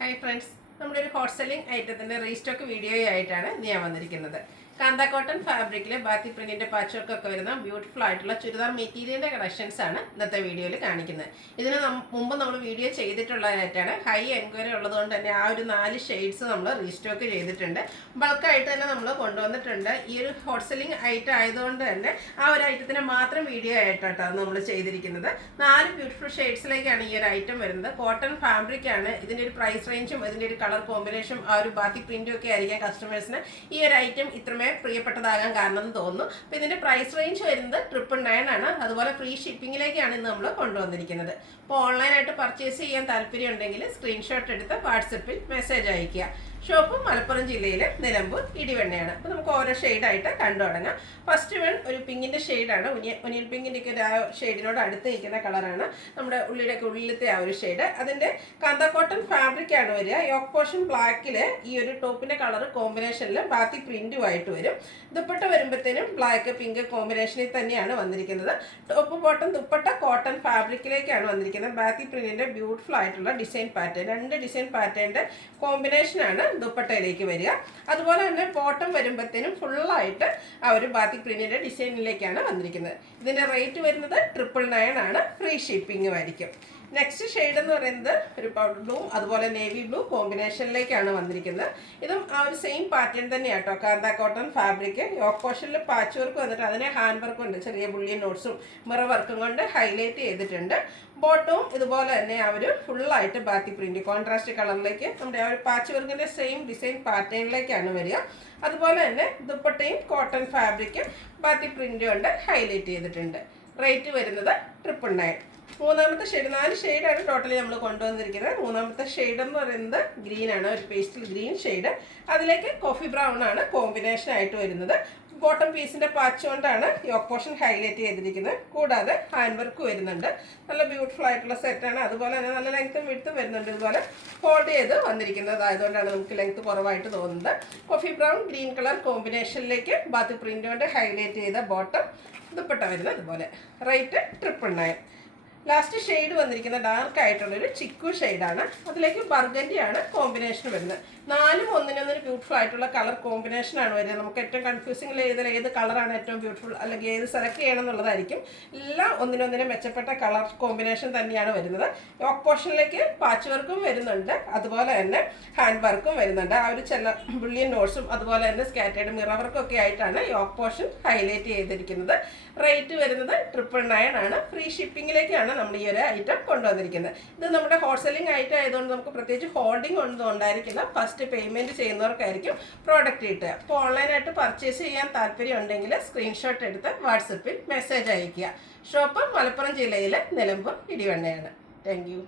Hi friends, നമ്മുടെ ഒരു hot selling ഐറ്റത്തിൻ്റെ restock video ആയിട്ടാണ് ഞാൻ വന്നിരിക്കുന്നത്. കാന്ത കോട്ടൺ ഫാബ്രിക്കിൽ ബാത്തി പ്രിന്റിൻ്റെ പാച്ച് വർക്ക് ഒക്കെ വരുന്ന ബ്യൂട്ടിഫുൾ ആയിട്ടുള്ള ചുരിദാർ മെറ്റീരിയലിൻ്റെ കളക്ഷൻസ് ആണ് ഇന്നത്തെ വീഡിയോയിൽ കാണിക്കുന്നത്. ഇതിന് മുമ്പ് നമ്മൾ വീഡിയോ ചെയ്തിട്ടുള്ളതായിട്ടാണ്. ഹൈ എൻക്വയറി ഉള്ളതുകൊണ്ട് തന്നെ ആ ഒരു 4 ഷെയ്ഡ്സ് നമ്മൾ റീസ്റ്റോക്ക് ചെയ്തിട്ടുണ്ട്. ബൾക്കായിട്ട് തന്നെ നമ്മൾ കൊണ്ടുവന്നിട്ടുണ്ട്. ഈ ഒരു ഹോട്ട് സെല്ലിംഗ് ഐറ്റം ആയതുകൊണ്ട് തന്നെ ആ ഒരു ഐറ്റത്തിന് മാത്രം വീഡിയോ ആയിട്ടാണ് നമ്മൾ ചെയ്തിരിക്കുന്നത്. 4 ബ്യൂട്ടിഫുൾ ഷെയ്ഡ്സിലേക്കാണ് ഈ ഒരു ഐറ്റം വരുന്നത്. കോട്ടൺ ഫാബ്രിക് ആണ്. ഇതിൻ്റെ ഒരു പ്രൈസ് റേഞ്ചും ഇതിൻ്റെ ഒരു കളർ കോമ്പിനേഷനും ആ ഒരു ബാത്തി പ്രിന്റും ഒക്കെ ആയിരിക്കാം കസ്റ്റമേഴ്സിന് ഈ ഒരു ഐറ്റം ഇത്രമേ പ്രിയപ്പെട്ടതാകാൻ കാരണം എന്ന് തോന്നുന്നു. അപ്പോൾ ഇതിന്റെ പ്രൈസ് റേഞ്ച് വരുന്നത് 999 ആണ്. അതുപോലെ ഫ്രീ ഷിപ്പിംഗിലേക്കാണ് ഇന്ന് നമ്മൾ കൊണ്ടുവന്നിരിക്കുന്നത്. അപ്പോൾ ഓൺലൈനായിട്ട് പർച്ചേസ് ചെയ്യാൻ താല്പര്യം ഉണ്ടെങ്കിൽ സ്ക്രീൻഷോട്ട് എടുത്ത് വാട്സപ്പിൽ മെസ്സേജ് അയയ്ക്കുക. ഷോപ്പ് മലപ്പുറം ജില്ലയിലെ നിലമ്പൂർ ഇടിവണ്ണയാണ്. അപ്പോൾ നമുക്ക് ഓരോ ഷെയ്ഡായിട്ട് കണ്ടു തുടങ്ങാം. ഫസ്റ്റ് വൺ ഒരു പിങ്കിൻ്റെ ഷെയ്ഡാണ്. ഒനിയൻ പിങ്കിൻ്റെ ഒക്കെ ആ ഷെയ്ഡിനോട് അടുത്ത് നിൽക്കുന്ന കളറാണ്. നമ്മുടെ ഉള്ളിലേക്ക് ഉള്ളിലത്തെ ആ ഒരു ഷെയ്ഡ്. അതിൻ്റെ കാന്ത കോട്ടൺ ഫാബ്രിക് ആണ് വരിക. യോക്ക് പോർഷൻ ബ്ലാക്കിൽ ഈ ഒരു ടോപ്പിൻ്റെ കളർ കോമ്പിനേഷനിൽ ബാത്തി പ്രിൻറ്റുമായിട്ട് വരും. ദുപ്പട്ട വരുമ്പോഴത്തേനും ബ്ലാക്ക് പിങ്ക് കോമ്പിനേഷനിൽ തന്നെയാണ് വന്നിരിക്കുന്നത്. ടോപ്പ് ബോട്ടം ദുപ്പട്ട കോട്ടൺ ഫാബ്രിക്കിലേക്കാണ് വന്നിരിക്കുന്നത്. ബാത്തി പ്രിന്റിൻ്റെ ബ്യൂട്ടിഫുൾ ആയിട്ടുള്ള ഡിസൈൻ പാറ്റേൺ, 2 ഡിസൈൻ പാറ്റേണിൻ്റെ കോമ്പിനേഷനാണ് ദുപ്പട്ടയിലേക്ക് വരിക. അതുപോലെ തന്നെ ബോട്ടം വരുമ്പോഴത്തേനും ഫുള്ളായിട്ട് ആ ഒരു ബാത്തിക് പ്രിന്റിന്റെ ഡിസൈനിലേക്കാണ് വന്നിരിക്കുന്നത്. ഇതിന്റെ റേറ്റ് വരുന്നത് 999 ആണ്. ഫ്രീ ഷിപ്പിംഗും ആയിരിക്കും. നെക്സ്റ്റ് ഷെയ്ഡ് എന്ന് പറയുന്നത് ഒരു പൗഡർ ബ്ലൂ അതുപോലെ നേവി ബ്ലൂ കോമ്പിനേഷനിലേക്കാണ് വന്നിരിക്കുന്നത്. ഇതും ആ ഒരു സെയിം പാറ്റേൺ തന്നെയാണ് കേട്ടോ. കാന്ത കോട്ടൺ ഫാബ്രിക് യോക്ക് പോർഷനിൽ പാച്ച് വർക്ക് വന്നിട്ട് അതിനെ ഹാൻഡ് വർക്ക് ഉണ്ട്, ചെറിയ ബുള്ളിയൻ നോട്ട്സും മിറർ വർക്കും കൊണ്ട് ഹൈലൈറ്റ് ചെയ്തിട്ടുണ്ട്. ബോട്ടവും ഇതുപോലെ തന്നെ ആ ഒരു ഫുള്ളായിട്ട് ബാത്തി പ്രിന്റ് കോൺട്രാസ്റ്റ് കളറിലേക്ക് നമ്മുടെ ആ ഒരു പാച്ച് വർക്കിന്റെ സെയിം ഡിസൈൻ പാറ്റേണിലേക്കാണ് വരിക. അതുപോലെ തന്നെ ദുപ്പട്ടയും കോട്ടൺ ഫാബ്രിക്കും ബാത്തി പ്രിന്റ് കൊണ്ട് ഹൈലൈറ്റ് ചെയ്തിട്ടുണ്ട്. റേറ്റ് വരുന്നത് 999. മൂന്നാമത്തെ ഷെയ്ഡ്, 4 ഷെയ്ഡാണ് ടോട്ടലി നമ്മൾ കൊണ്ടുവന്നിരിക്കുന്നത്. മൂന്നാമത്തെ ഷെയ്ഡ് എന്ന് പറയുന്നത് ഗ്രീൻ ആണ്, ഒരു പേസ്റ്റൽ ഗ്രീൻ ഷെയ്ഡ്. അതിലേക്ക് കോഫി ബ്രൗൺ ആണ് കോമ്പിനേഷൻ ആയിട്ട് വരുന്നത്. ബോട്ടം പീസിന്റെ പാച്ച് കൊണ്ടാണ് യോക്ക് പോർഷൻ ഹൈലൈറ്റ് ചെയ്തിരിക്കുന്നത്. കൂടാതെ ഹാൻഡ് വർക്ക് വരുന്നുണ്ട്. നല്ല ബ്യൂട്ടിഫുൾ ആയിട്ടുള്ള സെറ്റാണ്. അതുപോലെ തന്നെ നല്ല ലെങ്ത്തും വിഡ്ത്തും വരുന്നുണ്ട്. ഇതുപോലെ ഫോൾഡ് ചെയ്ത് വന്നിരിക്കുന്നത് ആയതുകൊണ്ടാണ് നമുക്ക് ലെങ്ത്ത് കുറവായിട്ട് തോന്നുന്നത്. കോഫി ബ്രൗൺ ഗ്രീൻ കളർ കോമ്പിനേഷനിലേക്ക് ബാത്തി പ്രിന്റ് കൊണ്ട് ഹൈലൈറ്റ് ചെയ്ത ബോട്ടം ദുപ്പട്ട വരുന്നത് അതുപോലെ. റേറ്റ് 999. ലാസ്റ്റ് ഷെയ്ഡ് വന്നിരിക്കുന്ന ഡാർക്ക് ആയിട്ടുള്ളൊരു ചിക്കു ഷെയ്ഡാണ്. അതിലേക്ക് ബർഗൻഡിയാണ് കോമ്പിനേഷൻ വരുന്നത്. 4 ഒന്നിനൊന്നൊരു ബ്യൂട്ടിഫുൾ ആയിട്ടുള്ള കളർ കോമ്പിനേഷനാണ് വരുന്നത്. നമുക്ക് ഏറ്റവും കൺഫ്യൂസിംഗ് ഏത് കളറാണ് ഏറ്റവും ബ്യൂട്ടിഫുൾ അല്ലെങ്കിൽ ഏത് സെലക്ട് ചെയ്യണം എന്നുള്ളതായിരിക്കും. എല്ലാം ഒന്നിനൊന്നിനെ മെച്ചപ്പെട്ട കളർ കോമ്പിനേഷൻ തന്നെയാണ് വരുന്നത്. യോക്ക് പോർഷനിലേക്ക് പാച്ച് വർക്കും വരുന്നുണ്ട്, അതുപോലെ തന്നെ ഹാൻഡ് വർക്കും വരുന്നുണ്ട്. ആ ഒരു ചില ബുള്ളിയൻ നോട്ട്സും അതുപോലെ തന്നെ സ്കാറ്റേഡ് മിറർ വർക്കും ഒക്കെ ആയിട്ടാണ് യോക്ക് പോർഷൻ ഹൈലൈറ്റ് ചെയ്തിരിക്കുന്നത്. റേറ്റ് വരുന്നത് 999 ആണ്. ഫ്രീ ഷിപ്പിംഗിലേക്കാണ് നമ്മൾ ഈ ഒരു ഐറ്റം കൊണ്ടുവന്നിരിക്കുന്നത്. ഇത് നമ്മുടെ ഹോട്ട് സെല്ലിംഗ് ഐറ്റം ആയതുകൊണ്ട് നമുക്ക് പ്രത്യേകിച്ച് ഹോൾഡിംഗ് ഒന്നും ഉണ്ടായിരിക്കില്ല. ഫസ്റ്റ് പേയ്മെന്റ് ചെയ്യുന്നവർക്കായിരിക്കും പ്രോഡക്റ്റ് കിട്ടുക. അപ്പോൾ ഓൺലൈനായിട്ട് പർച്ചേസ് ചെയ്യാൻ താല്പര്യം ഉണ്ടെങ്കിൽ സ്ക്രീൻഷോട്ട് എടുത്ത് വാട്സപ്പിൽ മെസ്സേജ് അയയ്ക്കുക. ഷോപ്പ് മലപ്പുറം ജില്ലയിലെ നിലമ്പൂർ ഇടിവണ്ണയാണ്. Thank you.